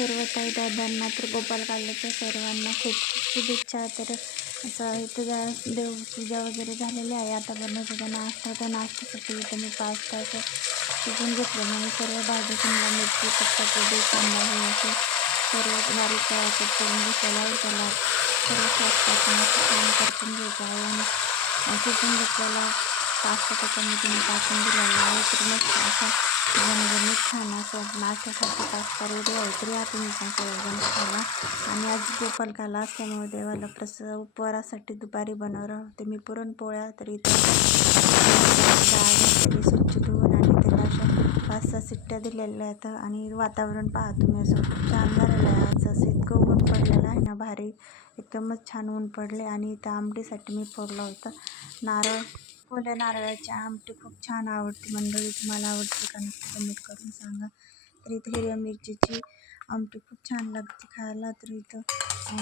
सर्व ताई दादांना तर गोपाल काल्याच्या सर्वांना खूप शुभेच्छा तर असं इथं जा देवपूजा वगैरे झालेली आहे. आता बनवत नाश्ता तर नाश्त्यासाठी इथं मी पाच तास शिकून घेतलं. मग सर्व भाजी शिमला मिरची पत्ताकोबी कांदा हे असे सर्व बारीक कट करून घेतलेला आहे. त्याला सर्व स्वस्ताचं मस्त परतून घ्यायचं आहे. आणि शिकून घेतलेला पास्ता त्याच्यामध्ये मी टाकून दिलेला आहे. तर मस्त असा झणझणीत छान असं नाश्त्यासाठी पास्ता उद्या आहे तुम्ही पण एकदम खाला आणि आज गोपाल काला असल्यामुळे देवाला प्रस उपवारासाठी दुपारी बनवलं होते मी पुरणपोळ्या तरी इथं स्वच्छ धुवून आणि त्याला अशा पाच सहा सिट्ट्या दिलेल्या आहेत आणि वातावरण पाहा तुम्ही असं खूप छान झालेलं आहे आज असं इतकं ऊन पडलेलं आहे ना भारी एकदमच छान ऊन पडले आणि त्या आमटीसाठी मी फोडलं होतं नारळ ओल्या नारळाची आमटी खूप छान आवडते. मंडळी तुम्हाला आवडते का नक्की कमेंट करून सांगा. तर इथं हिरव्या मिरचीची आमटी खूप छान लागते खायला. तर इथं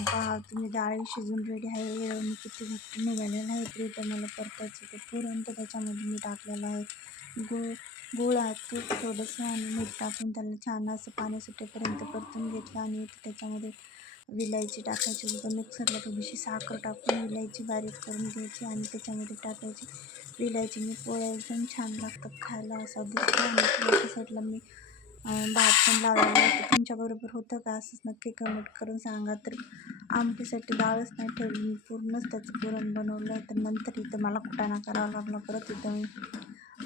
पहा तुम्ही डाळी शिजून रेडी आहे. हिरवं मी किती घट्ट निघालेलं आहे. तर इथं मला परतायचं ते पुरण तर त्याच्यामध्ये मी टाकलेलं आहे. गुळ गुळ तूप थोडंसं आणि मीठ टाकून त्याला छान असं पाणी सुटेपर्यंत परतून घेतलं आणि इथं त्याच्यामध्ये विलायची टाकायची उलटं मिक्सरला थोडीशी साखर टाकून विलायची बारीक करून घ्यायची आणि त्याच्यामध्ये टाकायची. विलायचीने पोळ्या एकदम छान लागतात खायला. असा दिसतो आणि त्याच्या साईडला मी भात पण लावलेला आहे तर तुमच्याबरोबर होतं का? असंच नक्की कमेंट करून सांगा. तर आमटीसाठी डाळच नाही ठेवली मी. पूर्णच त्याचं पुरण बनवलं तर नंतर इथं मला कुटाणा करावा लागला. परत इथं मी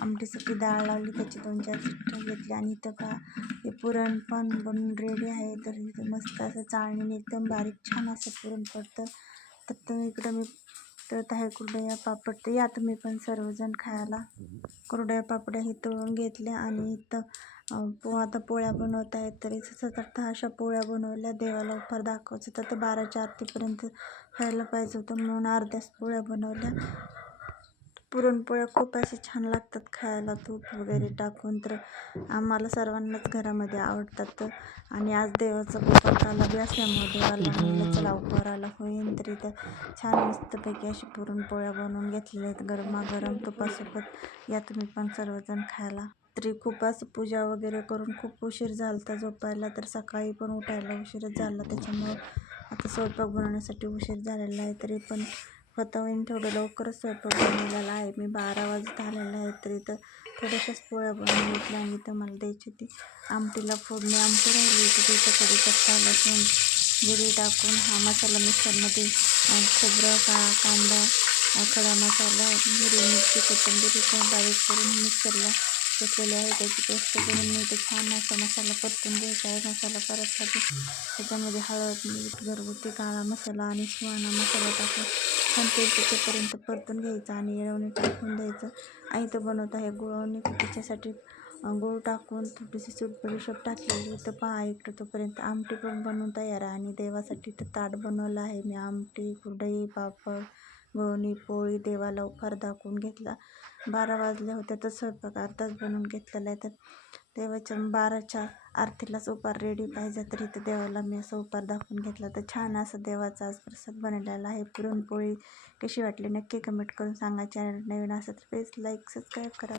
आमटीसाठी डाळ लावली. त्याची दोन चार शिट्ट्या घेतल्या आणि इथं का हे पुरण पण बनून रेडी आहे. तर इथं मस्त असं चाळणीने एकदम बारीक छान असं पुरण पडतं. तर तुम्ही इकडं मी तळत आहे कुरडया पापड. तर या तुम्ही पण सर्वजण खायला कुरडया पापड्या हे तळून घेतल्या आणि इथं पो आता पोळ्या बनवत आहेत. तरी सतत अशा पोळ्या बनवल्या देवाला उपहार दाखवायचं. तर बाराच्या आरतीपर्यंत खायला पाहिजे होतं म्हणून अर्ध्याच पोळ्या बनवल्या. पुरणपोळ्या खूप असे छान लागतात खायला तूप वगैरे टाकून. तर आम्हाला सर्वांनाच घरामध्ये आवडतात. आणि आज देवाचा आला बी असल्यामुळे देवाला म्हणलं चला उपहाराला होईन तर इथं छान मस्तपैकी अशी पुरणपोळ्या बनवून घेतलेल्या आहेत. गरमागरम तुपासोबत या तुम्ही पण सर्वजण खायला. तरी खूप असं पूजा वगैरे करून खूप उशीर झाला होता झोपायला तर सकाळी पण उठायला उशीरच झाला. त्याच्यामुळे आता स्वयंपाक बनवण्यासाठी उशीर झालेला आहे. तरी पण होईन थोडं लवकरच स्वयंपाक बनवलेला आहे. मी बारा वाजता आलेला आहे तर इथं थोड्याशाच पोळ्या बनवून घेतल्या आणि तर मला द्यायची होती. आमटीला फोडणी आमटी राहिली होती. त्याच्याकडे कच्चा लसूण जिरी टाकून हा मसाला मिक्सरमध्ये खोबरं का कांदा खडा मसाला हिरवी मिरची कोथिंबीर बारीक करून मिक्सरला घेतलेले आहे. त्याची पेस्ट करून मी ते छान असा मसाला परतून घ्यायचा आहे. मसाला परतसाठी त्याच्यामध्ये हळद मीठ घरगुती काळा मसाला आणि सुहाणा मसाला टाकून छान तेल परतून घ्यायचं आणि येळवणी टाकून द्यायचं. आणि तो बनवत आहे गुळवणी त्याच्यासाठी गूळ टाकून थोडीशी सूट टाकलेली. तर पहा इकडं तोपर्यंत आमटी पण बनवून तयार आहे आणि देवासाठी तर ताट बनवलं आहे. मी आमटी कुरडई पापड गोळणी पोळी देवाला उपहार दाखवून घेतला. बारा वाजले होते तर स्वयंपाक अर्धाच बनवून घेतलेला आहे. तर देवाच्या बाराच्या आरतीलाच उपहार रेडी पाहिजे तरी इथं देवाला मी असं उपहार दाखवून घेतला. तर छान असं देवाचा आज प्रसाद बनलेला आहे. पुरणपोळी कशी वाटली नक्की कमेंट करून सांगा. चॅनल नवीन असं तर प्लीज लाईक सबस्क्राईब करा.